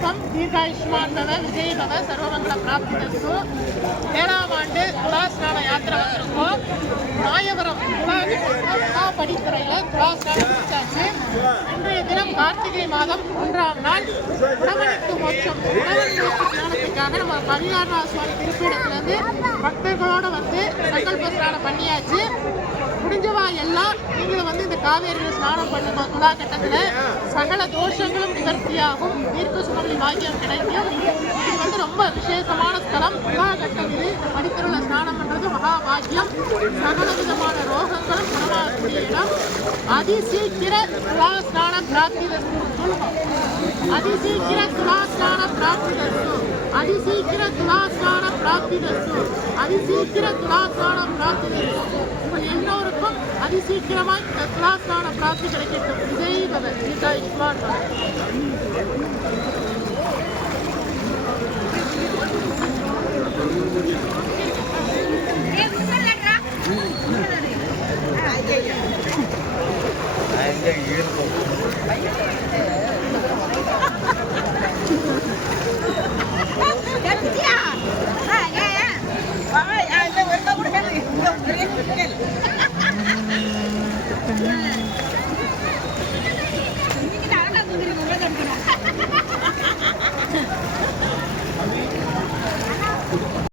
அனைவருக்கும் தீர்காயுஷ்மான் பவ விஜய் பவ சர்வமங்கல பிராப்திதஸ்து. 7ஆம் ஆண்டு துலா ஸ்நான யாத்திரை வந்திருக்கோம். மாயவரம் துலா படித்துறையில் துலா ஸ்நானம் முடிச்சாச்சு. இன்றைய தினம் கார்த்திகை மாதம் 1ஆம் நாள் உடமணிக்கு மோட்சம் உடவன் ஸ்நானத்துக்காக நம்ம பரிகாரநாத சுவாமி திருப்பீடத்திலிருந்து பக்தர்களோட வந்து சங்கல்ப ஸ்நானம் பண்ணியாச்சு. முடிஞ்சவா எல்லாம் நீங்களும் வந்து இந்த காவேரியில் ஸ்நானம் பண்ணுங்க. துலா கட்டத்தில் சகல தோஷங்களும் நிவர்த்தியாகும், தீர்க்க சுமங்கலி பாக்கியம் கிடைக்கும். இது வந்து ரொம்ப விசேஷமான ஸ்தலம். துலா கட்டம் இது. இந்த படித்தருள ஸ்நானம் பண்ணுறது மகா பாக்கியம். சகல விதமான ரோகங்களும் குணமாகக்கூடிய இடம். அதிசீக்கிர துலா ஸ்நான பிராப்தி சொல்லுவோம். அதிசீக்கிர துலா ஸ்நான பிராப்தி தஸ்து. அதிசீக்கிர துலா ஸ்நான பிராப்தி தஸ்து. அதிசீக்கிர துலா ஸ்நான பிராப்தி தஸ்து. உங்கள் எல்லோருக்கும் அதிசீக்கிரமாக இந்த துலா ஸ்நான பிராப்தி கிடைக்கட்டும். விஜய் பவ தீர்காயுஷ்மான் பவ.